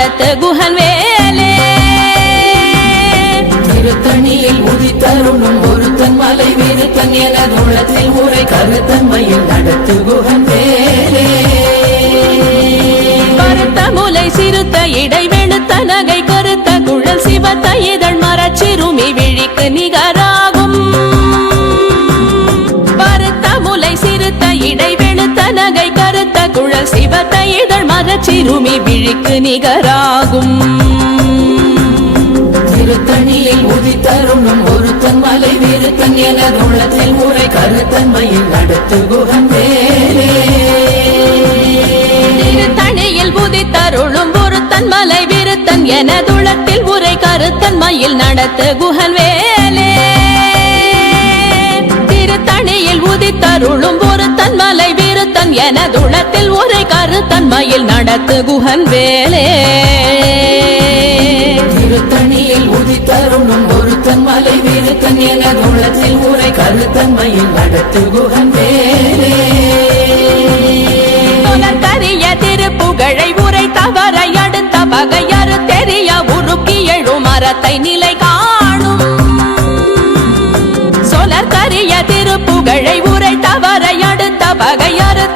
நடத்து குஹன் வேலே. திருத்தணியில் உதித்தருளும் ஒருத்தன் மலை விருத்தன் எனதுள்ளத்தில் உரை கருத்தன்மையில் நடத்து குகன் வேலே. கருத்த முலை சிறுத்த இடை வெளுத்த நகை கருத்த குழல் சிவத்த இதழ் மரச்சிறுமி விழிக்கு நிகராகும். திருத்தணியில் உதித்தருளும் ஒருத்தன் மலை விருத்தன் எனதுள்ளத்தில் உரை கருத்தன்மையில் நடத்து குகன் வேலே திருத்தணியில் புதித்தருளும் ஒருத்தன் மலை விருத்தன் எனதுளத்தில் உரை கருத்தன் மயில் நடத்து குஹன் வேலே திருத்தணியில் உதித்தருளும் ஒருத்தன் மலை விருத்தன் எனதுளத்தில் உரை கருத்தன் மயில் நடத்து குஹன் வேலே. திருத்தணியில் உதித்தருளும் ஒருத்தன் மலை விருத்தன் எனதுள்ளத்தில் உரை கருத்தன்மையில் நடத்து குகன் வேலே. கரிய திருப்புகழை உரை தவறை அடுத்த பகையறு தெரிய உருக்கி எழும் மரத்தை நிலை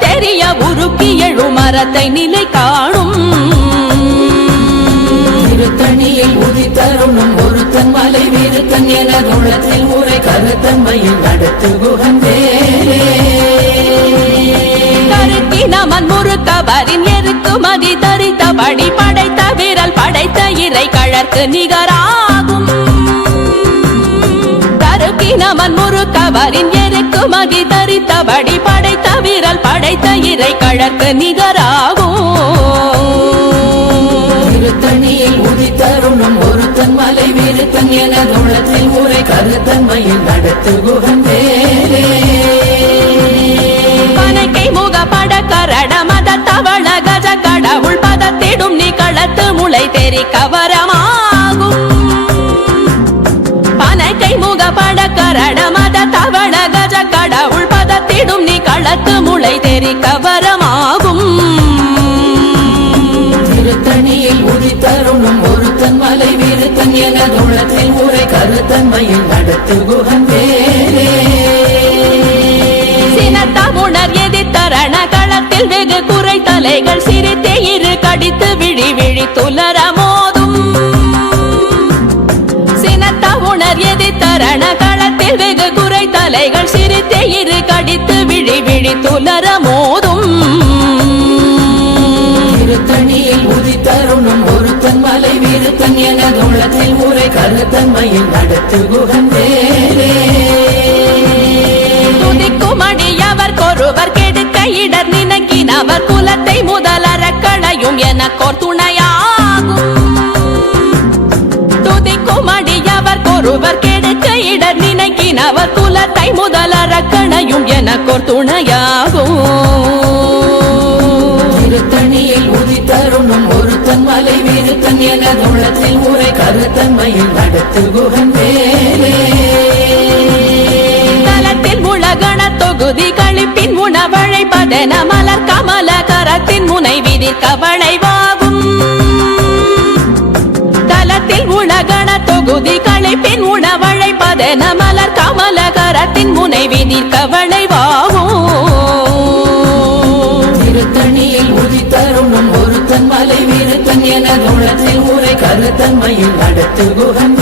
தெரிய உருக்கி எழும் மரத்தை நிலை காணும். திருத்தணியில் உதித்தருளும் ஒருத்தன் மலை விருத்தன் எனதுள்ளத்தில் உரை கருத்தன்மையில் நடத்து வேலே கருத்தினமன் முறுக்கவரின் எருக்குமதி தரித்தபடி படைத்த விரல் படைத்த இறை கழற்கு நிகராகும். கருக்கினமன் முறுக்கவரின் எருக்குமதி தரித்தபடி இறை கழற்கு நிகராகும். திருத்தணியில் உதித்தருளும் ஒருத்தன் மலை விருத்தன் எனதுள்ளத்தில் உரை கருத்தன்மையில் நடத்து குகன் வேலே பனக்கை முக பட கரட மத தவள கஜ கடவுள் பதத்திடும் நிகழத்து முளை தெரி கவரமாகும் பனக்கை முக பட கரட முளை தெரி கவரமாகும். திருத்தணியில் உதித்தருளும் ஒருத்தன் மலை விருத்தன் எனதுள்ளத்தில் உரை கருத்தன்மையில் நடத்து குகன் வேலே சினத்தமுணர் எதிர்த்தரண களத்தில் வெகு குறை தலைகள் சிரித்தே இரு கடித்து விழி விழி துலர மோதும். சினத்த உணர் எதிர்த்தரண களத்தில் வெகு குறை தலைகள் மலை விருத்தன் எனதுள்ளத்தில் உரை கருத்தன்மையில் நடத்து வேலே துதிக்கும் அடியவர் கொருவர் கெடுக்க இடர் நினைக்கினவர் குலத்தை முதலற களையும் எனக்கோர் துணையாகும். துதிக்கும் அடியவர் கொருவர் கெடுக்க இடர் நினைக்கினவர் குலத்தை முதலற களையும் எனக்கோர் துணையாகும். திருத்தணியில் உதித்தருளும் ஒருத்தன் மலை வீருத்தன் என உள்ளத்தில் உரை கருத்தன்மையில் நடத்து குகன் வேலே தலத்தில் உலகண தொகுதி கழிப்பின் உணவழைப்பதென மலர் கமல கரத்தின் முனை விதிர்க்க கவளைவாகும் தலத்தில் உலகண தொகுதி கழிப்பின் உணவழைப்பதென மலர் கமல கரத்தின் முனை விதிர்க்க கவளைவாகும் என குணத்தில் உரை கருத்தன்மையில் அடுத்து குகன்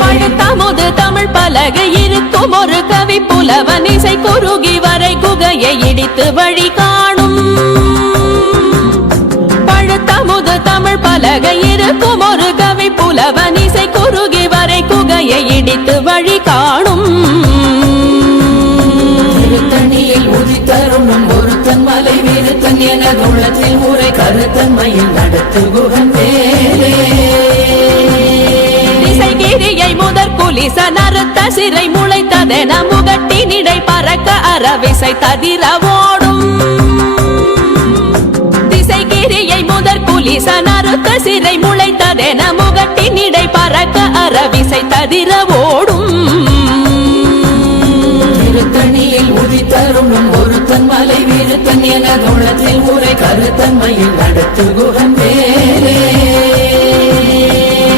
பழுத்தமுது தமிழ் பலகை இருக்கும் ஒரு கவி புலவன் இசை குறுகி வரை குகையை இடித்து வழி காணும். பழுத்தமுது தமிழ் பலகை இருக்கும் ஒரு கவி புலவன் இசை குறுகி வரை குகையை இடித்து வழி காணும். எனது உள்ளத்தில் உரை கருத்தன்மையில் நடத்து குகன் வேலே திசைகிரியை முதற் குலிச நறுத்த சிறை முளைத்ததென முகட்டினிடை பறக்க அறவிசை தவிர ஓடும். திசைகிரியை முதற் குலிச நறுத்த சிறை முளைத்ததென முகட்டினிடை பறக்க அறவிசை தவிர ஓடும். நம் ஒருத்தன் மலை வீருத்தன் என உள்ளத்தில் உரை கருத்தன்மையில் நடத்து குகன் வேலே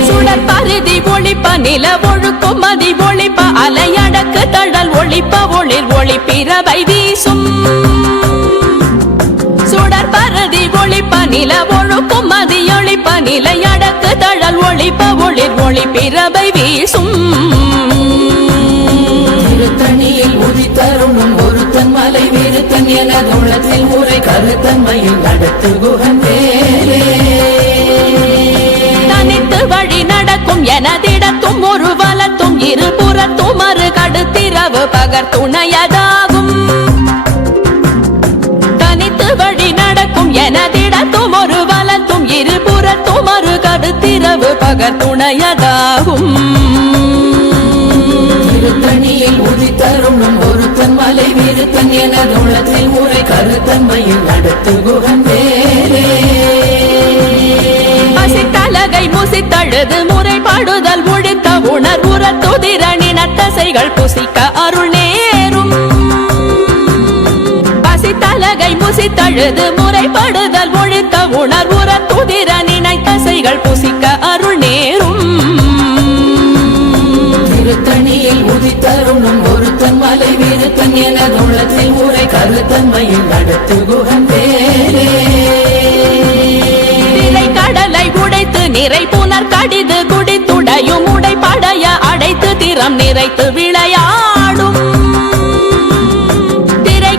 சுடர் பருதி ஒளிப்ப நில ஒழுக்கும் மதி ஒழிப்ப அலையடக்கு தடல் ஒழிப்ப ஒளிர் ஒளி பிறவை வீசும். சுடர் பருதி ஒளிப்ப நில ஒழுக்கும் மதி ஒழிப்ப நிலையடக்கு தழல் ஒழிப்ப ஒளிர் ஒளி பிறவை வீசும். திருத்தணியில் உதித்தரும் மலை வீருத்தன் எனது உள்ளத்தில் உரை கருத்தன்மையில் நடத்து குகன் வேலே தனித்து வழி நடக்கும் எனதிடத்தும் ஒரு வலத்தும் இருபுறத்தும் மறு கடுத்திரவு பகர் துணையதாகும். தனித்து வழி நடக்கும் எனதிடத்தும் ஒரு வலத்தும் இருபுறத்தும் மறு கடுத்திரவு பகர் துணையதாகும். திருத்தணியில் உதித்தரும் நம் வீருத்தன் எனது உள்ளத்தில் உரை கருத்தன்மையில் நடத்து குகன் வேலே பசித்தலகை முசித்தழுது முறைப்பாடுதல் ஒழித்த உணர்வுற துதிரணின தசைகள் புசிக்க அருள் நேரும். பசித்தலகை முசித்தழுது முறைப்படுதல் ஒழித்த உணர்வுற துதிரணின தசைகள் புசிக்க அருள் நேரும். திருத்தணியில் உதித்தரும் நம் ஒருத்தன் மலை வீருத்தன் என உள்ளத்தில் உரை கருத்தன்மையில் நடத்து குகன் வேலே கடலை உடைத்து நிறை புனர் கடிது குடித்துடையும் உடைப்படைய அடைத்து திறம் நிறைத்து விளையாடும். திரை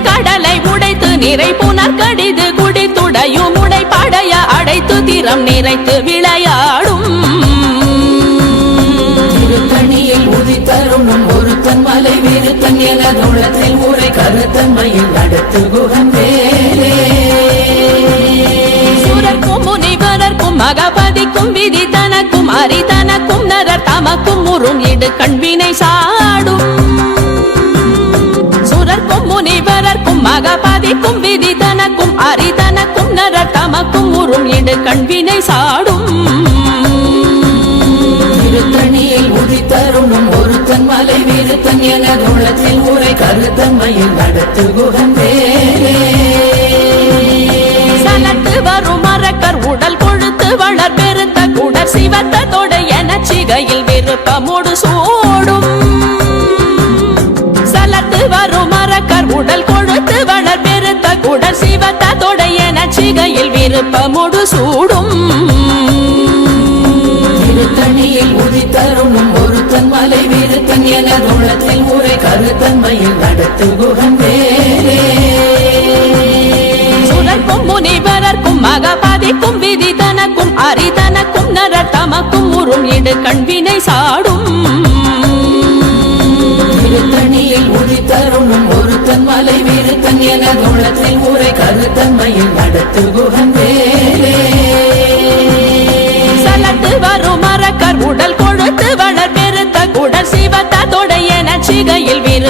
உடைத்து நிறை புனர் கடிது குடித்துடையும் உடைப்படைய அடைத்து திறம் நிறைத்து விளையாடும். வீருத்தன் எனது உள்ளத்தில் உரை கருத்தன்மையில் நடத்து குகன் வேலே சுரர்க்கும் முனிவரர்க்கும் மகபதிக்கும் விதி தனக்கும் அரிதனக்கும் நரர் தமக்கும் உறும் இடு கண்வினை சாடும். சுரர்க்கும் முனிவரர்க்கும் மகபதிக்கும் விதி தனக்கும் அரிதனக்கும் நரர் தமக்கும் உறும் இடு கண்வினை சாடும். திருத்தணியில் ஒருத்தன் மலை வீருத்தன் என தோளத்தில் உரை கருத்தம்மையில் நடத்து குகன் வேலே சலத்து வரும் மரக்கர் உடல் கொழுத்து வளர் பெருத்த குடர் சிவத்த தொடை என சிகையில் விருப்பமோடு சூடும். சலத்து வரும் மரக்கர் உடல் கொழுத்து வளர் பெருத்த குடர் சிவத்த தொடை என சிகையில் விருப்பமோடு சூடும். எனது உள்ளத்தில் உரை கருத்தன்மையில் நடத்து குகன் வேலே சுரர்க்கும் முனிவரர்க்கும் மகபாதிக்கும் விதி தனக்கும் அரிதனக்கும் நரர் தமக்கும் உறும் இடு கண்வினை சாடும். திருத்தணியில் உதித்தரும் நம் ஒருத்தன் மலை வீருத்தன் எனது உள்ளத்தில் உரை கருத்தன்மையில் நடத்து குகன் வேலே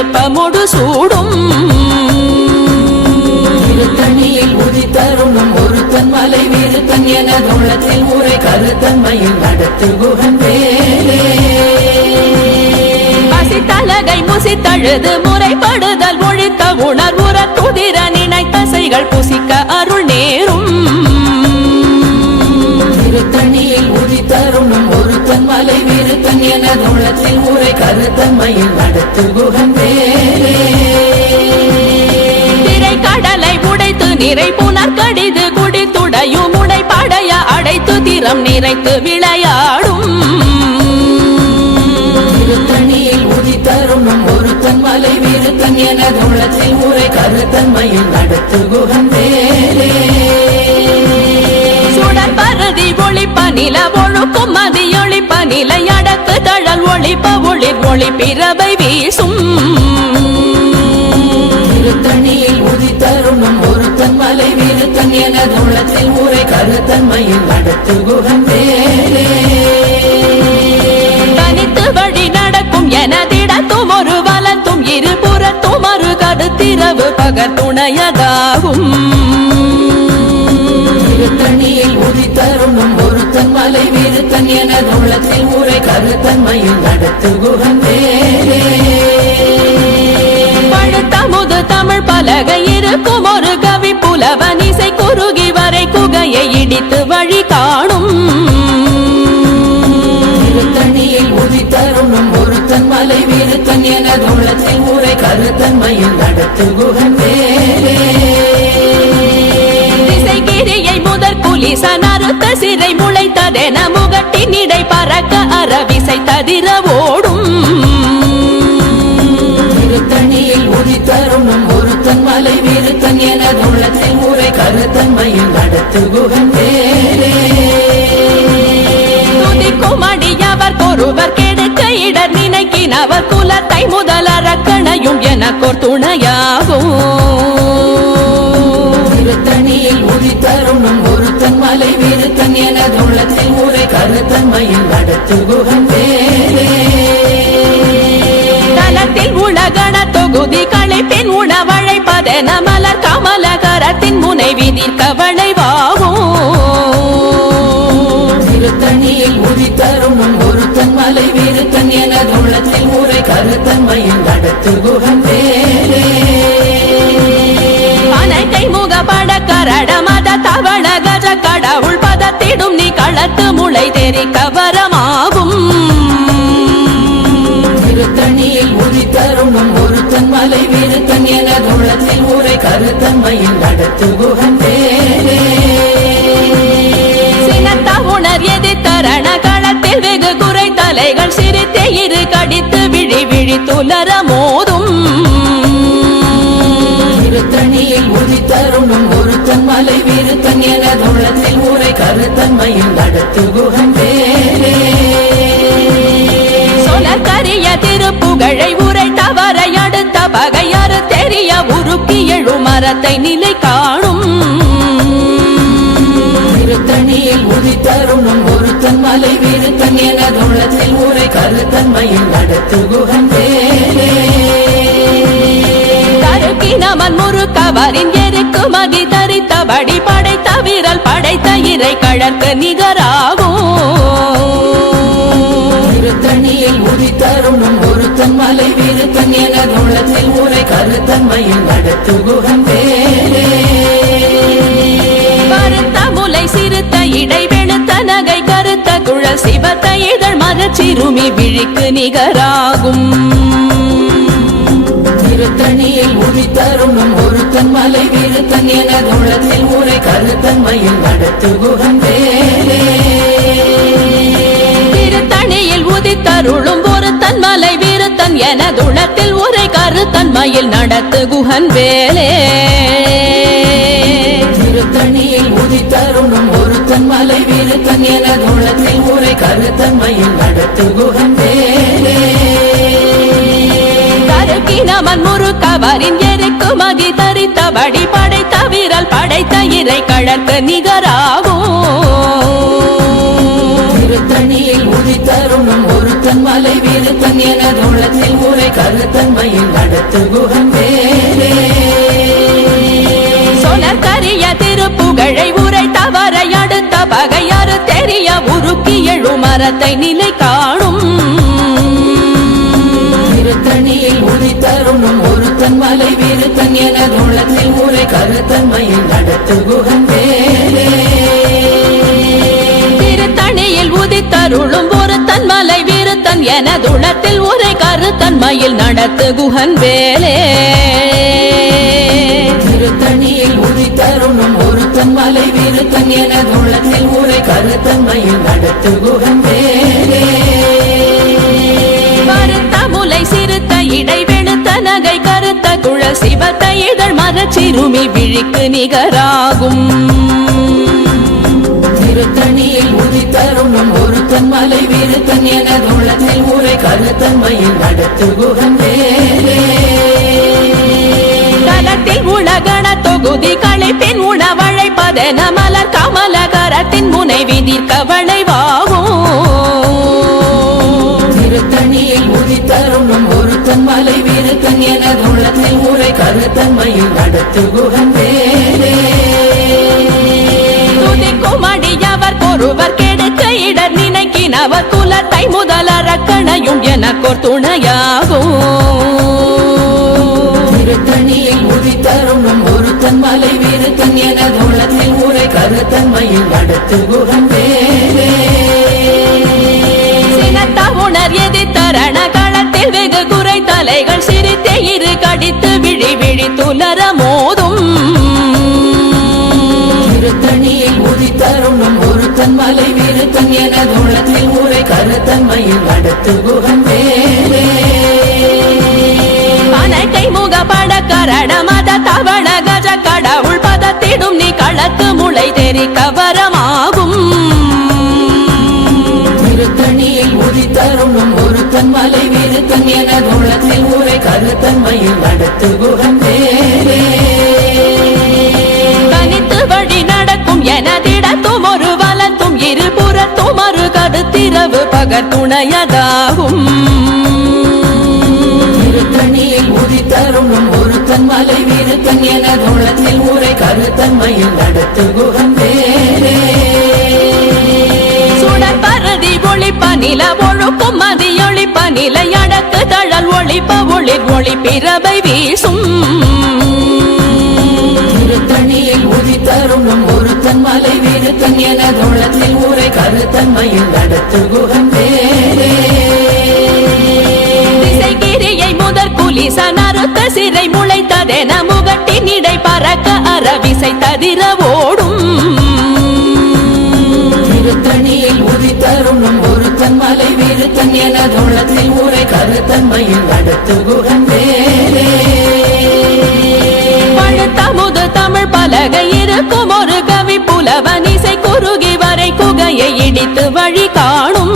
சிகையில் விருப்பமுடு சூடும் திருத்தணியில் உதித்தரும் நம் ஒருத்தன் மலை வீருத்தன் எனது உள்ளத்தில் உரை கருத்தன்மையில் நடத்து குகன் வேலே பசித்தலகை முசித்தழுது முறைப்படுதல் ஒழித்த உணர்வுற துதிர நினைத்தசைகள் புசிக்க மலை வீருத்தன் எனது உள்ளத்தில் உரை கருத்தன்மையில் நடத்து குகன் திரை கடலை உடைத்து நிறை புனர் கடிது குடித்துடையும் உடைப்படைய அடைத்து திறம் நிறைத்து விளையாடும். திருத்தணியில் உதித்தரும் நம் ஒருத்தன் மலை வீருத்தன் எனது உள்ளத்தில் உரை கருத்தன்மையில் நடத்து குகன் வேலே சுடர் பருதி ஒளிப்ப நில ஒழுக்கும் மதி ஒளிப்ப நிலையடக்கு தழல் ஒளிப்ப ஒளிர் ஒளி பிறவை வீசும். திருத்தணியில் உதித்தரும் நம் ஒருத்தன் மலை வீருத்தன் எனது உள்ளத்தில் உரை கருத்தன்மையில் நடத்து குகன் வேலே தனித்து வழி நடக்கும் எனதிடத்தும் ஒரு வலத்தும் இருபுறத்தும் மறு கடுத்திரவு பகர் துணையதாகும். திருத்தணியில் உதித்தரும் நம் கருத்தன் மலை வீருத்தன் என உள்ளத்தில் ஊரை கருத்தன்மையில் நடத்து குகன் வேலே பழுத்தமுது தமிழ் பலகை இருக்கும் ஒரு கவி புலவன் இசை குறுகி வரை குகையை இடித்து வழி காணும். திருத்தணியில் உதித்தருணும் ஒருத்தன் மலை வீருத்தன் என உள்ளத்தில் ஊரை கருத்தன்மையில் நடத்து குகன் வேலே முதற் புலிசன் அறுத்த சிறை முளை முகட்டின் இடை பறக்க அறவிசை ததிர ஓடும். திருத்தணியில் உதித்தருணும் ஒருத்தன் மலை வீருத்தன் எனது உள்ளத்தில் ஊரை கருத்தன்மையில் நடத்து குகன் வேலே துதிக்கும் அடியவர் ஒருவர் கெடுக்க இடர் நினைக்கினவர் குலத்தை முதலறக்கணையும் எனக்கோர் துணையாகும். திருத்தணியில் உதித்தருணும் ஒருத்தன் மலை வீருத்தன் எனது கருத்தன்மையில் நடத்து குகன் வேலே தலத்தில் உலகண தொகுதி களைப்பின் உணவழைப்பதென மலர் கமலகரத்தின் முனை விதிர்க்க வளைவாகும் திருத்தணியில் உதித்தருணும் ஒருத்தன் மலை வீருத்தன் எனது உள்ளத்தில் ஊரை கருத்தன்மையில் நடத்து குகன் வேலே அனைத்தை முகப்பட கரட மத தவள முளை தெரிக்க வரமாகும் திருத்தணியில் உதித்தருணும் ஒருத்தன் மலை வீருத்தன் எனது உள்ளத்தில் ஊரை கருத்தன்மையில் நடத்து சினத்த உணர் எதிர்த்தரண களத்தில் வெகு குறை தலைகள் சிரித்தே இரு கடித்து விழி விழி துலர மோதும். மலை வீருத்தன் எனது உள்ளத்தில் ஊரை கருத்தன்மையில் நடத்து குகன் வேலே சொலக்கரிய திருப்புகழை உரை தவறை அடுத்த பகையாறு தெரிய உருக்கி எழு மரத்தை நிலை காணும். திருத்தணியில் உதித்தருணும் ஒருத்தன் மலை வீருத்தன் எனது உள்ளத்தில் ஊரை கருத்தன்மையில் நடத்து வேலே தருக்கினமன் முறுக்கவரின் எருக்கு மதி தரித்தபடி படைத்த வீரல் படைத்த இறை கழற்கு நிகராகும். திருத்தணியில் உதித்தருணும் ஒருத்தன் மலை வீருத்தன் எனது உள்ளத்தில் ஊரை கருத்தன்மையில் நடத்து குகன் வேலே கருத்த முலை சிறுத்த இடை வெளுத்த நகை கருத்த குழல் சிவத்த இதழ் மரச்சிறுமி விழிக்கு நிகராகும். திருத்தணியில் உதித்தருணும் ஒருத்தன் மலை வீருத்தன் எனது உள்ளத்தில் ஊரை கருத்தன்மையில் நடத்து குகன் வேலே திருத்தணியில் உதித்தருளும் ஒருத்தன் மலை வீரத்தன் எனதுளத்தில் உரை கருத்தன்மையில் நடத்து குஹன் வேலே திருத்தணியில் உதித்தருணும் ஒருத்தன் மலை வீருத்தன் எனது உள்ளத்தில் ஊரை கருத்தன்மையில் நடத்து குகன் கருக்கினமன் முறுக்கவரின் எருக்கு மதி தரித்தபடி படைத்த வீரல் படைத்த இறை கழற்கு நிகராகும். திருத்தணியில் உதித்தருணும் ஒருத்தன் மலை வீருத்தன் எனது உள்ளத்தில் ஊரை கருத்தன்மையில் நடத்து குகன் வேலே சொலக்கரிய திருப்புகழை உரை தவறை அடுத்த பகையாறு தெரிய உருக்கி எழு மரத்தை நிலை காணும். திருத்தணியில் உதித்தருணும் ஒருத்தன் மலை வீருத்தன் எனது உள்ளத்தில் ஊரை கருத்தன்மையில் நடத்து குகன் வேலே திருத்தணியில் உதித்தருளும் ஒரு தன்மலை வீருத்தன் எனதுளத்தில் உரை கருத்தன்மையில் நடத்து குஹன் வேலே திருத்தணியில் உதித்தருணும் ஒருத்தன் மலை வீருத்தன் எனது உள்ளத்தில் ஊரை கருத்தன்மையில் நடத்து குகன் வேலே சிவத்த இதழ் மரச்சிறுமி விழிக்கு நிகராகும். திருத்தணியில் உதித்தருணும் ஒருத்தன் மலை விருத்தன் என உள்ளத்தில் ஊரை கருத்தன்மையில் நடத்து குகன் வேலே உலகண தொகுதி களைப்பின் உணவழைப்பதென மலர் கமலகரத்தின் முனை விதிர்க்க வளைவாகும். திருத்தணியில் உதித்தருணும் ஒருத்தன் மலை விருத்தன் என உள்ளத்தில் ஊரை கருத்தன்மையில் நடத்து குகன் வேலே துதிக்கும் அடியவர் ஒருவர் கெடுக்க இடர் நினைக்கினவர் குலத்தை முதலறக்கணையும் எனக்கோர் துணையாகும் திருத்தணியில் உதித்தருணும் ஒருத்தன் மலை வீருத்தன் என தோளத்தில் ஊரை கருத்தன்மையில் நடத்து குகன் வேலே சினத்த உணர் எதிர்த்தரண களத்தில் வெகு குறை தலைகள் சிரித்தே இரு கடித்து மலை வீருத்தன் என தோளத்தில் ஊரை கருத்தன்மையில் நடத்து குகன் வேலே அனைக்கை முக பட கரண மத தவண கஜ கடவுள் பதத்திடும் நீ களத்து முளை தெரி கவரமாகும். திருத்தணியில் உதித்தருணும் ஒருத்தன் மலை வீருத்தன் என தோளத்தில் ஊரை கருத்தன்மையில் நடத்து குகன் வேலே தனித்து வழி நடக்கும் வலத்தும் இருபுறத்தும் ஒரு கருத்திரவு பகர் துணையதாகும். திருத்தணியில் உதித்தருணும் ஒருத்தன் மலை வீருத்தன் என தோளத்தில் ஊரை கருத்தன்மையில் நடத்து குகன் வேலே சுடர் பரதி ஒளிப்ப நில ஒழுக்கும் நிலை அடக்கு தழல் ஒளிப்ப ஒளிர் ஒளி பிறவை வீசும். மலை வீருத்தன் என தோளத்தில் ஊரை கருத்தன்மையில் நடத்து குகன் திசைகிரியை முதற் குலிச நறுத்த சிறை முளைத்ததென முகட்டின் இடை பறக்க அறவிசை ததிர ஓடும் திருத்தணியில் உதித்தருணும் ஒருத்தன் மலை வீருத்தன் என தோளத்தில் ஊரை கருத்தன்மையில் நடத்து குகன் வேலே தமிழ் பலகை இருக்கும் குறுகி வரை குகையை இடித்து வழி காணும்.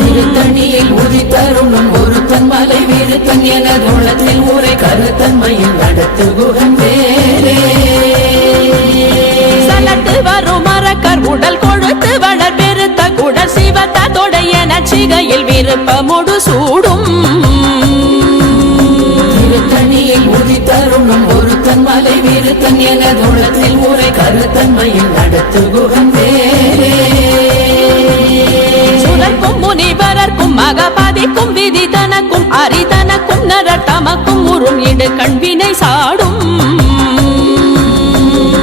திருத்தணியில் உதித்தருணும் ஒருத்தன் மலை வீருத்தன் என தோளத்தில் ஊரை கருத்தன்மையில் நடத்து குகன் வேலே சலத்து வரும் மரக்கர் உடல் கொழுத்து வளர் பெருத்த குடல் சிவத்த தொடைய நச்சிகையில் விருப்பமுடு மலை வீருத்தன் என தோளத்தில் ஊரை கருத்தன்மையில் நடத்து சுரக்கும் முனிவரர்க்கும் மகபதிக்கும் விதி தனக்கும் அரிதனக்கும் நரர் தமக்கும் உறும் இடு கண்வினை சாடும்.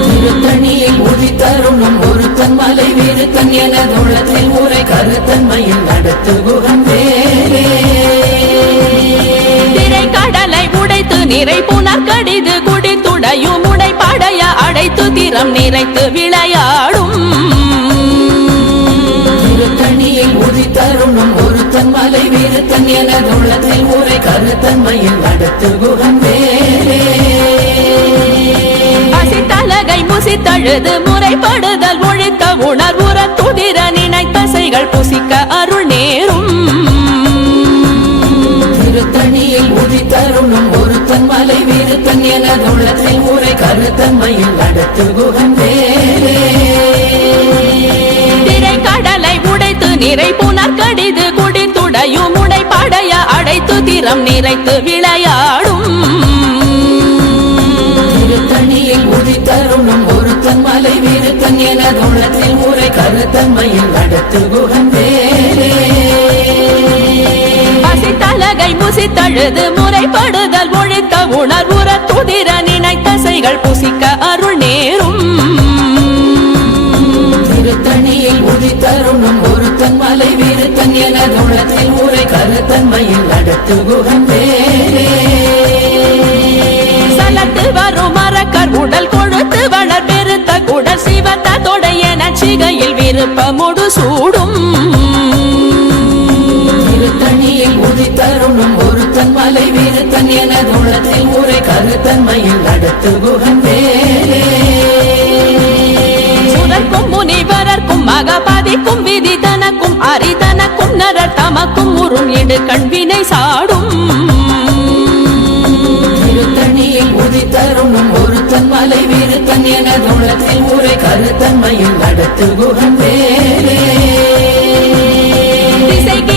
திருத்தணியில் உதித்தருணும் ஒருத்தன் மலை வீருத்தன் என தோளத்தில் ஊரை கருத்தன்மையில் நடத்து திரை கடலை உடைத்து நிறை புனர் திறம் நிறைத்து விளையாடும். திருத்தணியில் உதித்தருணும் ஒருத்தன் மலை வீருத்தன் என தோளத்தில் ஊரை கருத்தன்மையில் நடத்து பசித்தலகை முசித்தழுது முறைப்படுதல் ஒழித்த உணர்வுற துதிர நினைத்தசைகள் புசிக்க அருள் நேரும். திருத்தணியில் ஒருத்தன் மலை வீருத்தன் என தோளத்தில் ஊரை கருத்தன்மையில் நடத்து குகன் வேலே திரை கடலை உடைத்து நிறை புனர் கடிது குடித்துடையும் உடை படைய அடைத்து திறம் நிறைத்து விளையாடும். திருத்தணியில் உதித்தருணும் ஒருத்தன் மலை வீருத்தன் என தோளத்தில் ஊரை கருத்தன்மையில் நடத்து குகன் வேலே பசித்தலகை முசித்தழுது முறைப்படுதல் ஒழித்த உணர்வுற துதிர நினைத்தசைகள் புசிக்க அருள் நேரும். திருத்தணியில் உதித்தருணும் ஒருத்தன் மலை வீருத்தன் என தோளத்தில் ஊரை கருத்தன்மையில் நடத்து குகன் சலத்து வரும் மரக்கர் உடல் கொழுத்து வளர் பெருத்த குடல் சிவத்த தொடைய நச்சிகையில் விருப்பமுடு சூடும். திருத்தணியில் உதித்தருணும் ஒருத்தன் மலை வீருத்தன் என தோளத்தில் ஊரை கருத்தன்மையில் நடத்து குகன் வேலே சுரக்கும் முனிவரர்க்கும் மகபதிக்கும் விதி தனக்கும் அரிதனக்கும் நரர் தமக்கும் உறும் இடு கண்வினை சாடும். திருத்தணியில் உதித்தருணும் ஒருத்தன் மலை வீருத்தன் என தோளத்தில் ஊரை கருத்தன்மையில் நடத்து குகன் வேலே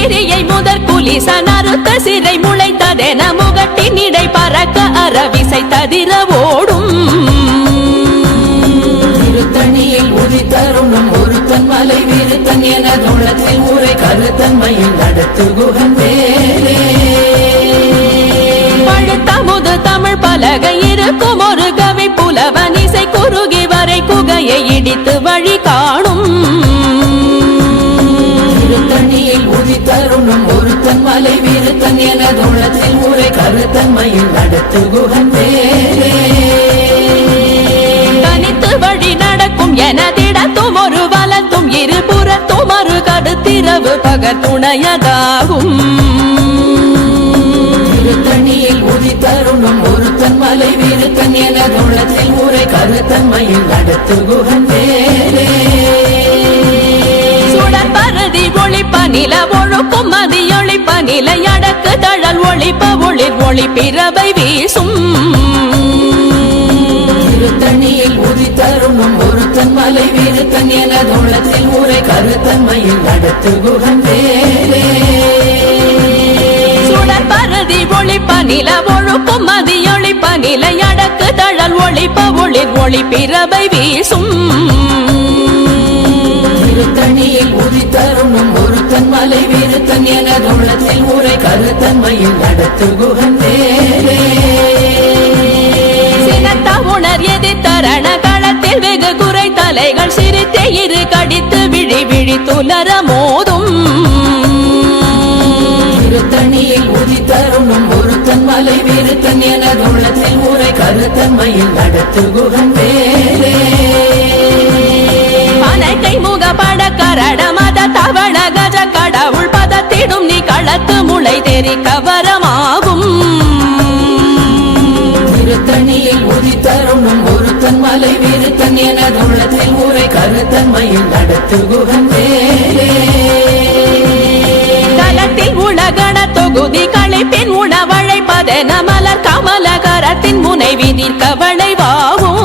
திசைகிரியை முதற் குலிச நறுத்த சிறை முளைத்ததென முகட்டின் இடை பறக்க அறவிசை ததிர ஓடும். திருத்தணியில் உதித்தருணும் ஒருத்தன் மலை வீருத்தன் என தோளத்தில் ஊரை கருத்தன்மையில் நடத்து குகன் வேலே பலகை இருக்கும் ஒரு கவி புலவன் இசை குறுகி வரை குகையை இடித்து வழி உதித்தருணும் ஒருத்தன் மலை வீருத்தன் எனது உள்ளத்தில் உரை கருத்தன்மையில் நடத்து குகன் வேலே தனித்து வழி நடக்கும் எனதிடத்தும் ஒரு வலத்தும் இருபுறத்தும் ஒரு கடுத்திரவு பகர் துணையதாகும். திருத்தணியில் உதித்தருணும் ஒருத்தன் மலை வீருத்தன் எனது உள்ளத்தில் உரை கருத்தன்மையில் நடத்து குகன் வேலே சுடர் பரதி ஒளிப்ப நில ஒழுக்கும் மதி ஒளிப்ப நிலை அடக்கு தழல் ஒளிப்ப ஒளிர் ஒளி பிறவை வீசும். திருத்தணியில் உதித்தருணும் ஒருத்தன் மலை வீருத்தன் எனது உள்ளத்தில் உரை கருத்தன்மையில் நடத்து குகன் வேலே சுடர் பரதி ஒளிப்ப நில ஒழுக்கும் மதி ஒளிப்ப நிலை அடக்கு தழல் ஒளிப்ப ஒளிர் ஒளி பிறவை வீசும். திருத்தணியில் உதித்தருணும் ஒருத்தன் மலை வீருத்தன் எனது உள்ளத்தில் உரை கருத்தன்மையில் நடத்து சினத்த உணர் எதிர்த்தரண களத்தில் வெகு குறை தலைகள் சிரித்தே இரு கடித்து விழி விழி துலர மோதும். திருத்தணியில் உதித்தருணும் ஒருத்தன் மலை வீருத்தன் எனது உள்ளத்தில் உரை கருத்தன்மையில் நடத்து குகன் பதத்திடும் நீ களத்து முளை தெரி கவரமாகும். திருத்தணியில் உதித்தருணும் ஒருத்தன் மலை வீருத்தன் எனது உள்ளத்தில் உரை கருத்தன்மையில் நடத்து குகன் வேலே தலத்தில் உலகண தொகுதி களைப்பின் உணவழைப்பதென மலர் கமல கரத்தின் முனை விதிர் கவளைவாகும்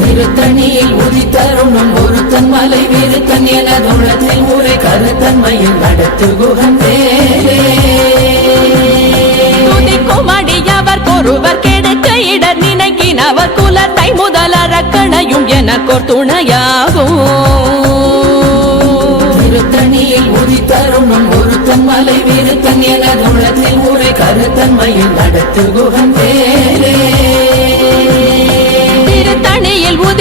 திருத்தணியில் உதித்தருணும் ஒருத்தன் மலை வீருத்தன் எனது உள்ளத்தில் உரை கருத்தன்மையில் நடத்து குகன் வேலே துதிக்கும் அடியவர் கொருவர் கெடுக்க இடர் நினைக்கினவர் குலத்தை முதலறக்கணையும் எனக்கோர் துணையாகும். திருத்தணியில் உதித்தருணும் ஒருத்தன் மலை வீருத்தன் எனது உள்ளத்தில் உரை கருத்தன்மையில் நடத்து குகன் திருத்தணியில் விருத்தன்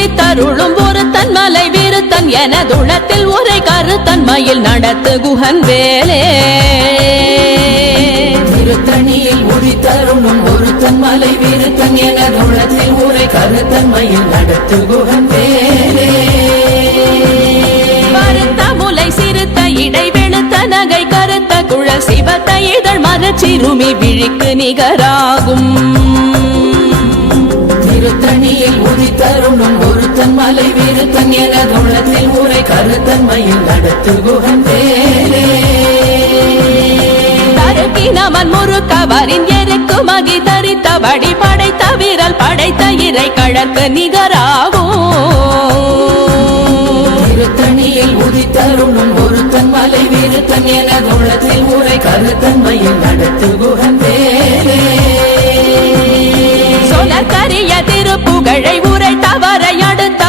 எனதுளத்தில் உரை கருத்தன்மையில் நடத்து குஹன் வேலே. திருத்தணியில் உதித்தருணும் ஒருத்தன் மலை வீருத்தன் எனது உள்ளத்தில் உரை கருத்தன்மையில் நடத்து குகன் வேலே. கருத்த முலை சிறுத்த இடை வெளுத்த நகை கருத்த குழல் சிவத்த இதழ் மரச்சிறுமி விழிக்கு நிகராகும். திருத்தணியில் உதித்தருணும் ஒருத்தன் மலை வீருத்தன் எனது உள்ளத்தில் உரை கருத்தன்மையில் நடத்து குகன் வேலே தருக்கினவன் முறுக்கவரின் எருக்கு மகி தரித்தபடி படைத்த வீரல் படைத்த இறை கழற்கு நிகராகும். திருத்தணியில் உதித்தருணும் ஒருத்தன் மலை வீருத்தன் எனது உள்ளத்தில் உரை கருத்தன்மையில் நடத்து குகன் வேலே திருப்புகழை உரை தவறை அடுத்த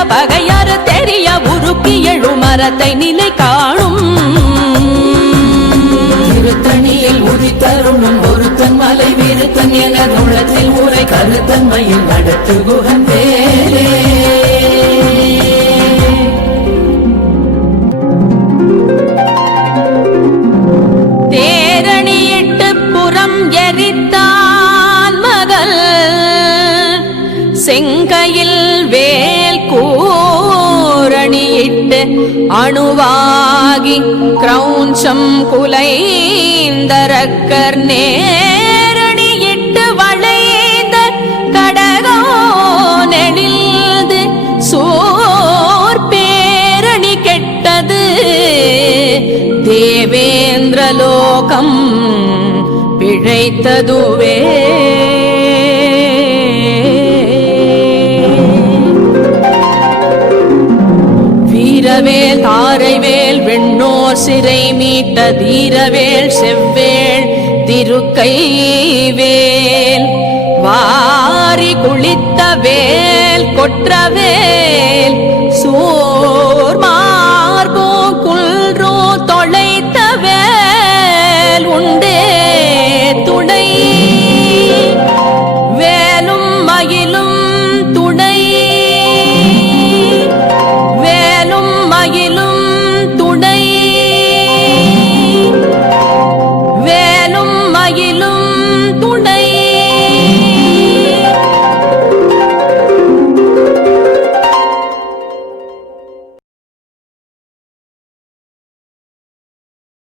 பகையாறு தெரிய உருக்கி எழு மரத்தை நிலை காணும். திருத்தணியில் உதித்தருணும் ஒருத்தன் மலை வீருத்தன் என உள்ளத்தில் உரை கருத்தன்மையில் நடத்து குகன் கிரௌஞ்சம் குலைந்தரக்கர் நேரணியிட்டு வளைந்த கடகோ நெடில்து சோர் பேரணி கெட்டது. தேவேந்திரலோகம் பிழைத்ததுவே வீரவேல் தாரைவேல் வெண்ணோர் சிறை மீட்ட தீரவேல் செவ்வேள் திருக்கைவேல். வாரி குளித்த வேல் கொற்றவேல்